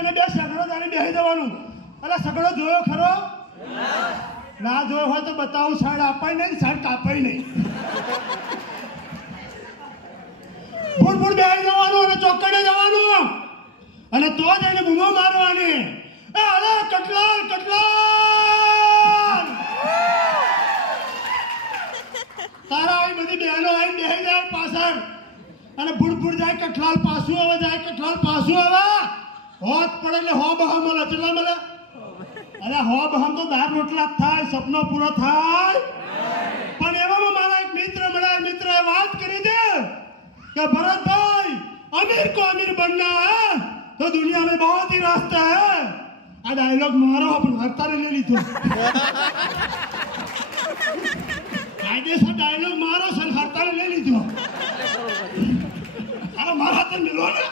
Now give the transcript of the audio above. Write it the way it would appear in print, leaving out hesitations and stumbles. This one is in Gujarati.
અને બે સગડો તારે બેસી જવાનું. અરે સગડો જોયો ખરો? ના જોયો હોય તો બતાવું. સાઈડ અપાય નહીં, સાઈડ કાપાય નહીં. ફૂટ ફૂટ બેસી જવાનું અને ચોકડે જવાનું અને તો જ એને બૂમો મારવાની. એ અરે કટલાલ કટલાલ, તારા આવી બધી બહેનો આવીને બેસી જાય પાછળ અને ફૂટ જાય. કટલાલ પાછું આવે, જાય કટલાલ પાછું આવે. હોત પડે એટલે હો બહમ મળે. કેટલા મળે? અરે હો બહમ તો દાળ રોટલા જ થાય, સપનો પૂરો થાય. પણ એવામાં મારા એક મિત્ર મળ્યા. મિત્રએ વાત કરી દે कि भरत भाई अमीर को अमीर बनना है तो दुनिया में बहुत ही रास्ता है. आ डायलॉग मारो अपन हरतारे ले लीधो. कायदेसर डायलॉग मारो सन हरतारे ले लीधो. अरे मारा तो मिलो ना.